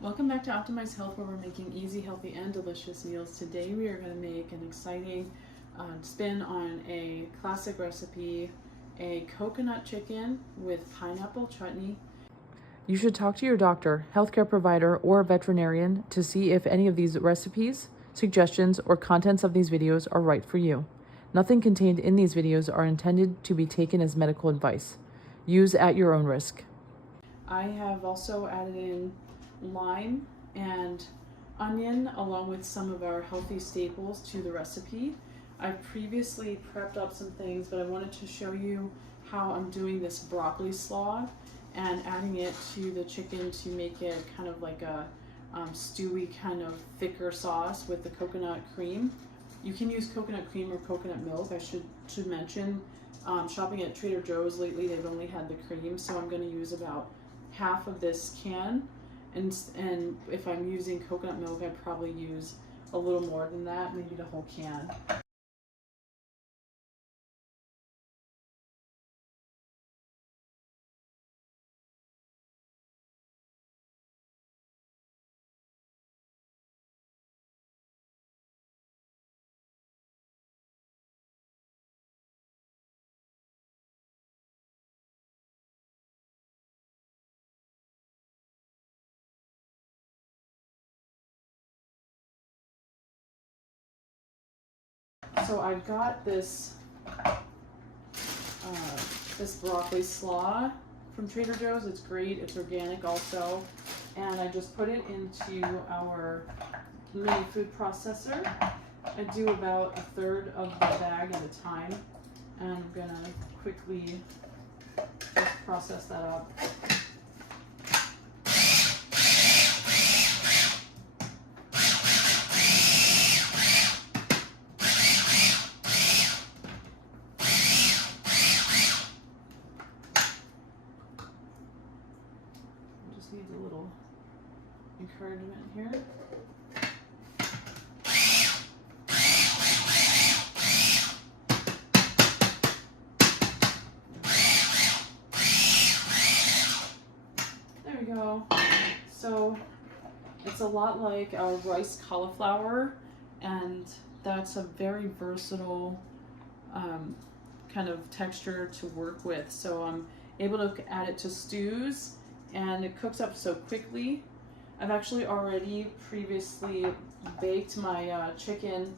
Welcome back to Optimize Health, where we're making easy, healthy, and delicious meals. Today we are going to make an exciting spin on a classic recipe, a coconut chicken with pineapple chutney. You should talk to your doctor, healthcare provider, or veterinarian to see if any of these recipes, suggestions, or contents of these videos are right for you. Nothing contained in these videos are intended to be taken as medical advice. Use at your own risk. I have also added in lime and onion along with some of our healthy staples to the recipe. I've previously prepped up some things, but I wanted to show you how I'm doing this broccoli slaw and adding it to the chicken to make it kind of like a stewy kind of thicker sauce with the coconut cream. You can use coconut cream or coconut milk. I should mention, shopping at Trader Joe's lately, they've only had the cream, so I'm going to use about half of this can. And if I'm using coconut milk, I'd probably use a little more than that, maybe the whole can. So I've got this this broccoli slaw from Trader Joe's. It's great. It's organic also. And I just put it into our mini food processor. I do about a third of the bag at a time. And I'm gonna quickly just process that up. Just needs a little encouragement here. There we go. So it's a lot like our rice cauliflower, and that's a very versatile kind of texture to work with. So I'm able to add it to stews, and it cooks up so quickly. I've actually already previously baked my chicken.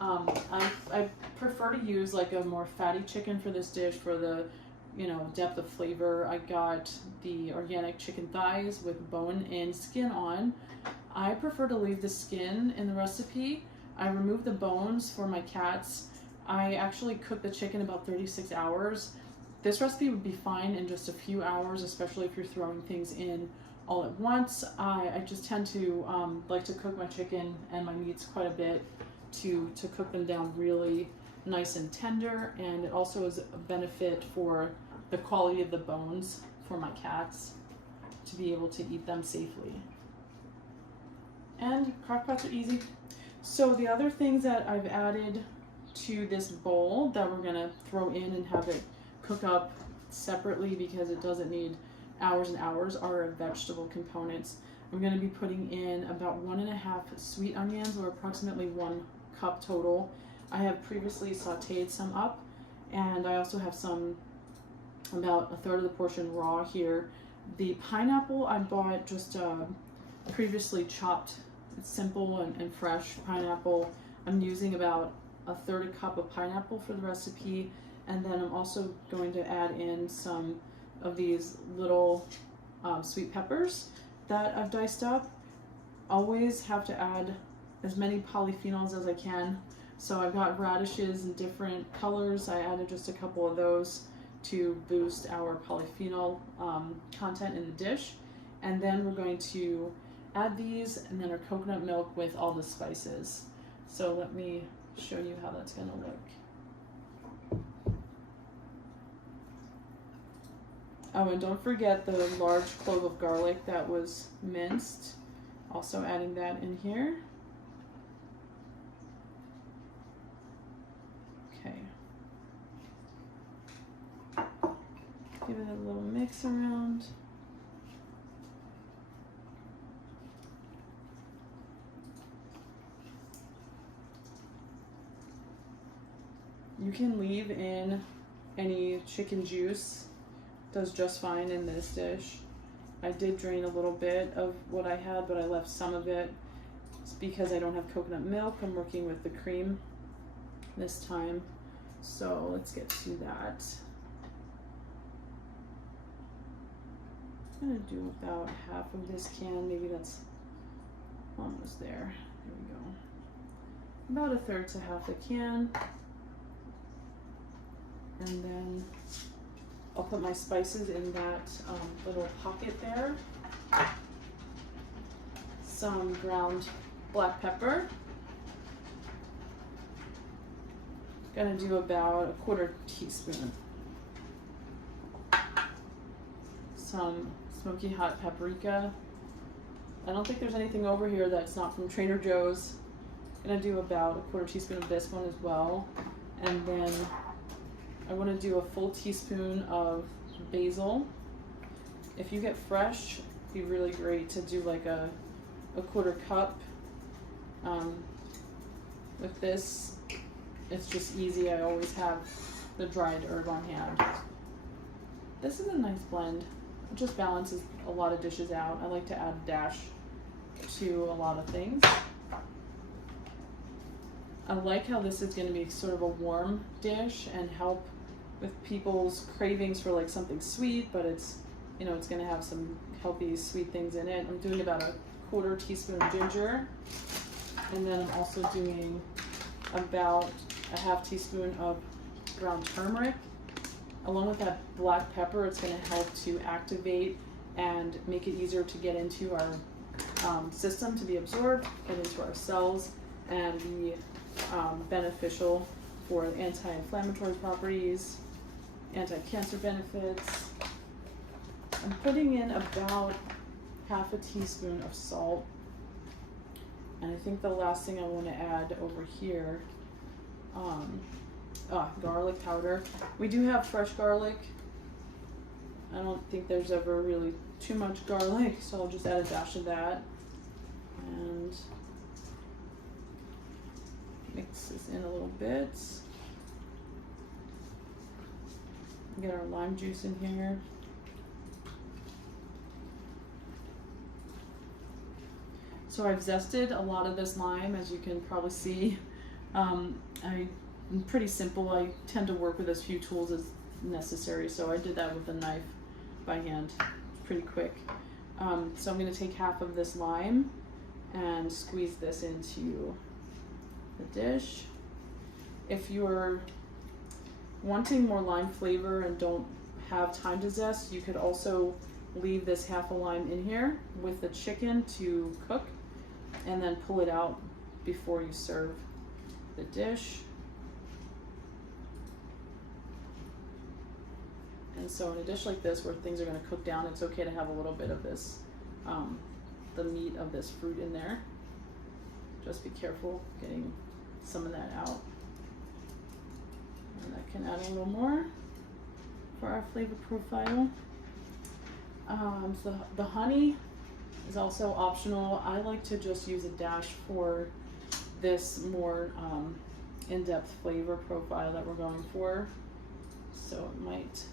I prefer to use like a more fatty chicken for this dish for the depth of flavor. I got the organic chicken thighs with bone and skin on. I prefer to leave the skin in the recipe. I remove the bones for my cats. I actually cook the chicken about 36 hours. This recipe would be fine in just a few hours, especially if you're throwing things in all at once. I just tend to like to cook my chicken and my meats quite a bit to cook them down really nice and tender, and it also is a benefit for the quality of the bones for my cats to be able to eat them safely. And crock pots are easy. So the other things that I've added to this bowl that we're gonna throw in and have it cook up separately because it doesn't need hours and hours are vegetable components. I'm going to be putting in about 1.5 sweet onions, or approximately 1 cup total. I have previously sauteed some up, and I also have some, about a third of the portion raw here. The pineapple I bought just previously chopped. It's simple and fresh pineapple. I'm using about a third cup of pineapple for the recipe, and then I'm also going to add in some of these little sweet peppers that I've diced up. Always have to add as many polyphenols as I can. So I've got radishes in different colors. I added just a couple of those to boost our polyphenol content in the dish. And then we're going to add these, and then our coconut milk with all the spices. So let me show you how that's gonna look. Oh, and don't forget the large clove of garlic that was minced. Also adding that in here. Okay. Give it a little mix around. You can leave in any chicken juice, does just fine in this dish. I did drain a little bit of what I had, but I left some of it. It's because I don't have coconut milk. I'm working with the cream this time. So let's get to that. I'm gonna do about half of this can, maybe that's almost there. There we go. About a third to half a can. And then I'll put my spices in that little pocket there. Some ground black pepper. Gonna do about a 1/4 teaspoon. Some smoky hot paprika. I don't think there's anything over here that's not from Trader Joe's. Gonna do about a 1/4 teaspoon of this one as well. And then I want to do a full teaspoon of basil. If you get fresh, it'd be really great to do like a 1/4 cup. With this, it's just easy. I always have the dried herb on hand. This is a nice blend. It just balances a lot of dishes out. I like to add a dash to a lot of things. I like how this is going to be sort of a warm dish and help with people's cravings for like something sweet, but it's, you know, it's going to have some healthy sweet things in it. I'm doing about a 1/4 teaspoon of ginger, and then I'm also doing about a 1/2 teaspoon of ground turmeric. Along with that black pepper, it's going to help to activate and make it easier to get into our system, to be absorbed, get into our cells, and be beneficial for anti-inflammatory properties, anti-cancer benefits. I'm putting in about 1/2 teaspoon of salt. And I think the last thing I want to add over here, garlic powder. We do have fresh garlic. I don't think there's ever really too much garlic, so I'll just add a dash of that. And mix this in a little bit. Get our lime juice in here. So I've zested a lot of this lime, as you can probably see. I'm pretty simple. I tend to work with as few tools as necessary, so I did that with a knife by hand. Pretty quick. So I'm going to take half of this lime and squeeze this into the dish. If you're wanting more lime flavor and don't have time to zest, you could also leave this half a lime in here with the chicken to cook and then pull it out before you serve the dish. And so in a dish like this where things are going to cook down, it's okay to have a little bit of this, the meat of this fruit in there. Just be careful getting some of that out. And I can add a little more for our flavor profile. So the honey is also optional. I like to just use a dash for this more in-depth flavor profile that we're going for. So it might,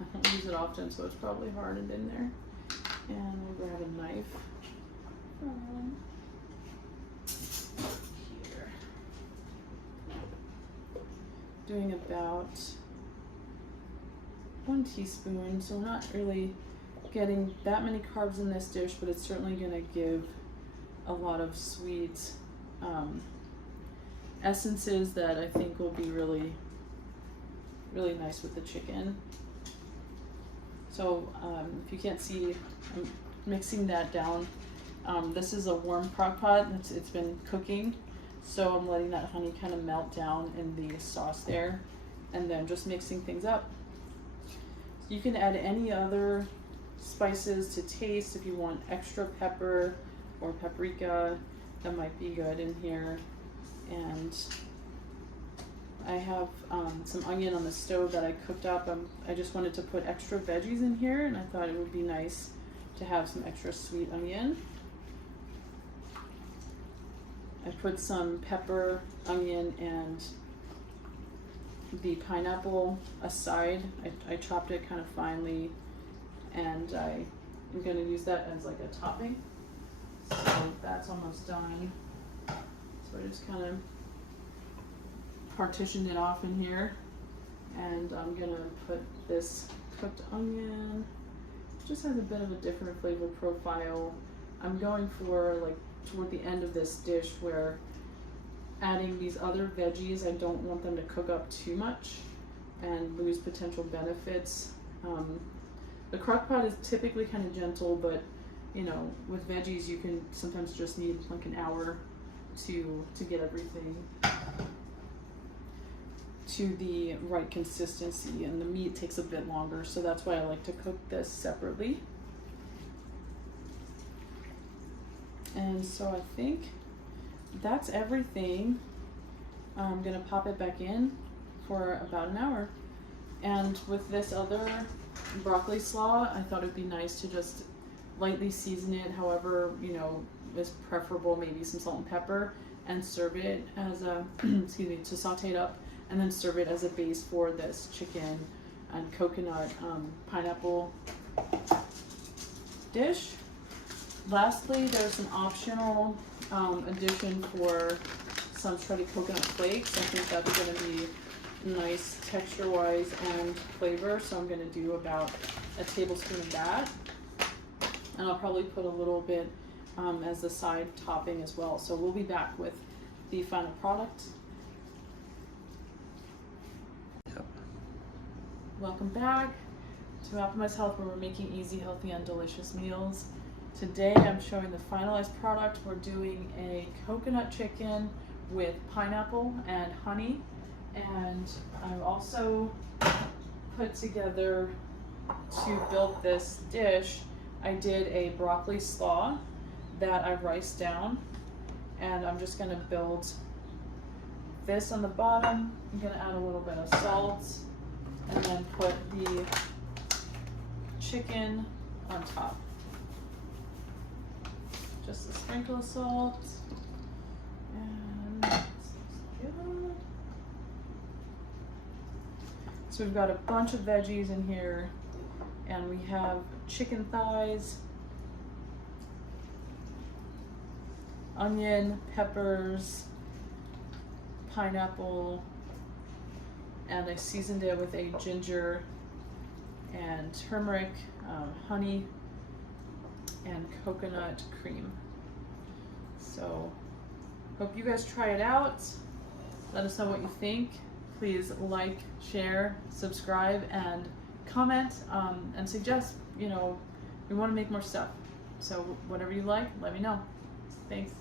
I don't use it often, so it's probably hardened in there. And we'll grab a knife. Here. Doing about 1 teaspoon, so we're not really getting that many carbs in this dish, but it's certainly going to give a lot of sweet essences that I think will be really, really nice with the chicken. So if you can't see, I'm mixing that down. This is a warm crock pot. It's been cooking, so I'm letting that honey kind of melt down in the sauce there, and then just mixing things up. You can add any other spices to taste. If you want extra pepper or paprika, that might be good in here. And I have some onion on the stove that I cooked up. I just wanted to put extra veggies in here, and I thought it would be nice to have some extra sweet onion. I put some pepper, onion, and the pineapple aside. I chopped it kind of finely, and I'm going to use that as like a topping. So that's almost done. So I just kind of partitioned it off in here, and I'm going to put this cooked onion. It just has a bit of a different flavor profile. I'm going for like toward the end of this dish where adding these other veggies, I don't want them to cook up too much and lose potential benefits. The crock pot is typically kind of gentle, but you know, with veggies you can sometimes just need like an hour to get everything to the right consistency, and the meat takes a bit longer, so that's why I like to cook this separately. And so I think that's everything. I'm gonna pop it back in for about an hour. And with this other broccoli slaw, I thought it'd be nice to just lightly season it, however, you know, is preferable, maybe some salt and pepper, and serve it as a, excuse me, to saute it up, and then serve it as a base for this chicken and coconut pineapple dish. Lastly, there's an optional addition for some shredded coconut flakes. I think that's going to be nice texture-wise and flavor, so I'm going to do about a tablespoon of that. And I'll probably put a little bit as a side topping as well. So we'll be back with the final product. Welcome back to Optimize Health, where we're making easy, healthy, and delicious meals. Today I'm showing the finalized product. We're doing a coconut chicken with pineapple and honey, and I've also put together, to build this dish, I did a broccoli slaw that I riced down, and I'm just going to build this on the bottom. I'm going to add a little bit of salt and then put the chicken on top. Just a sprinkle of salt, and this looks good. So we've got a bunch of veggies in here, and we have chicken thighs, onion, peppers, pineapple, and I seasoned it with a ginger and turmeric, honey, and coconut cream. So hope you guys try it out. Let us know what you think. Please like, share, subscribe, and comment, and suggest, you know, we want to make more stuff. So whatever you like, let me know. Thanks.